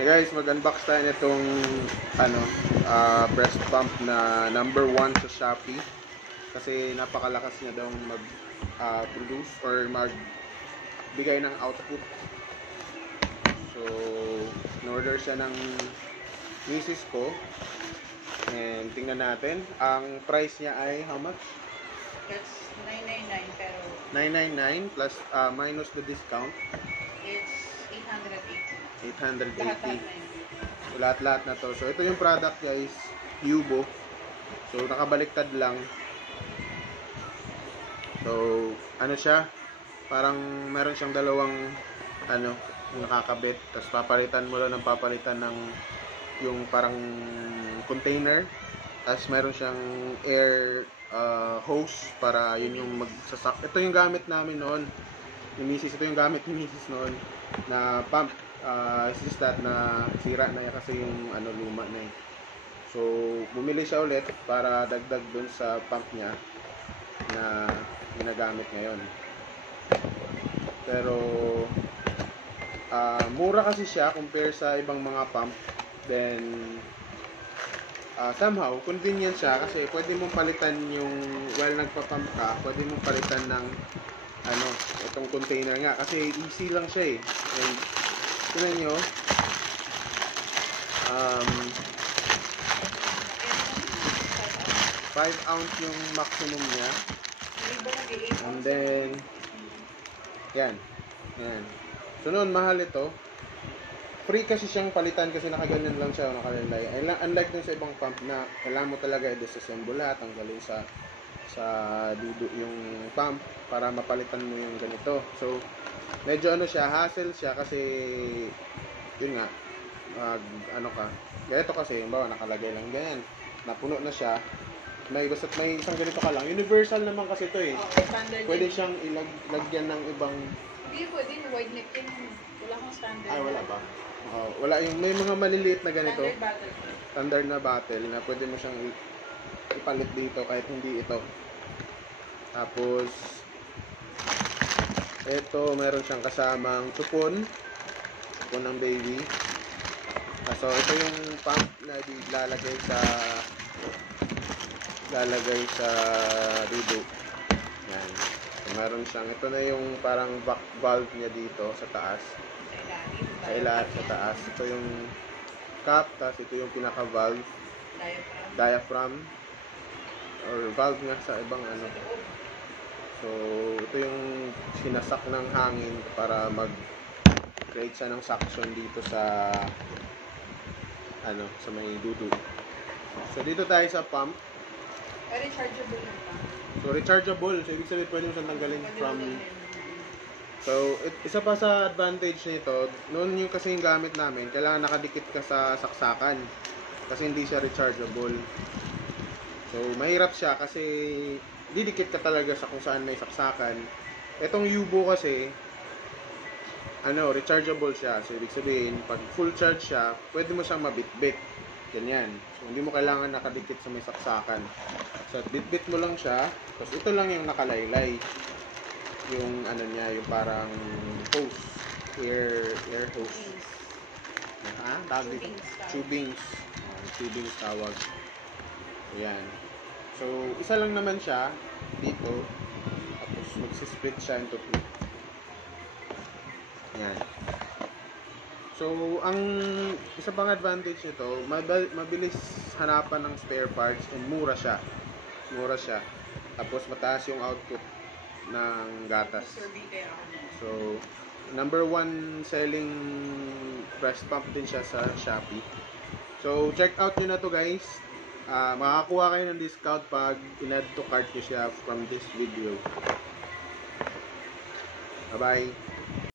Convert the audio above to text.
Hey guys, mag-unbox tayo nitong breast pump na number 1 sa Shopee. Kasi napakalakas niya daw mag-produce or magbigay ng output. So, in-order siya ng misis ko. And tingnan natin. Ang price niya ay how much? That's $999 pero $999 plus minus the discount. it's $880. 880. So, lahat-lahat na to. So, ito yung product guys. Yubo. So, nakabaliktad lang. So, ano siya? Parang meron siyang dalawang nakakabit. Tapos papalitan mo lang ng papalitan ng yung parang container. Tapos meron siyang air hose para yun yung magsasak. Ito yung gamit namin noon. Ito yung gamit ni Mrs. noon na pump. It's just that na sira na yan kasi yung luma na eh. So, bumili siya ulit para dagdag dun sa pump niya na ginagamit ngayon. Pero, mura kasi siya compare sa ibang mga pump. Then, somehow, convenient siya kasi pwede mong palitan yung, while nagpa-pump ka, pwede mong palitan ng itong container nga. Kasi easy lang siya eh. And, tingnan nyo, 5 ounce yung maximum niya. And then, yan. So noon, mahal ito. Free kasi siyang palitan kasi nakaganyan lang siya, nakalilay. Unlike dun sa ibang pump na kailangan mo talaga i-disassemble lahat, tanggalin sa dudu yung pump para mapalitan mo yung ganito. So, medyo hassle siya kasi yun nga, ganito kasi, yung nakalagay lang ganyan, napuno na siya, basta't may isang ganito ka lang, universal naman kasi ito eh. Pwede siyang ilagyan ng ibang, Hindi pwede, wide neck din. Wala akong standard. ay wala ba? Wala yung, may mga maliliit na ganito, Standard bottle. standard na bottle na pwede mo siyang ipalit dito kahit hindi ito. Tapos ito, meron siyang kasamang tupon ng baby. So, ito yung pump na lalagay sa dudu. Yan. So, meron siyang, ito na yung parang back valve niya dito sa taas. Sa ilalim, sa taas. Ito yung cap, tapos ito yung pinaka-valve. Diaphragm. Or valve nga sa ibang So, ito yung sinasak ng hangin para mag-create siya ng suction dito sa sa may dudu. So, dito tayo sa pump. Rechargeable na pa. So, rechargeable. So, ibig sabihin pwede mo siyang tanggalin from... So, isa pa sa advantage nito, noon yung kasi yung gamit namin, kailangan nakadikit ka sa saksakan kasi hindi siya rechargeable. So, mahirap siya kasi didikit ka talaga sa kung saan may saksakan. Etong Yubo kasi, rechargeable siya. So, ibig sabihin, pag full charge siya, pwede mo siyang mabitbit. Ganyan. So, hindi mo kailangan nakadikit sa may saksakan. So, bitbit mo lang siya. Tapos, ito lang yung nakalaylay. Yung, niya, yung parang hose. Air hose. Tubings. Tubings tawag. Ayan. So, isa lang naman siya dito. Tapos, magsisplit siya into 2. Ayan. So, ang isa pang advantage nito, mabilis hanapan ng spare parts and mura siya. Tapos, mataas yung output ng gatas. So, number 1 selling breast pump din siya sa Shopee. So, check out nyo na to guys. Makakakuha kayo ng discount pag in-add to cart nyo siya from this video. Bye-bye!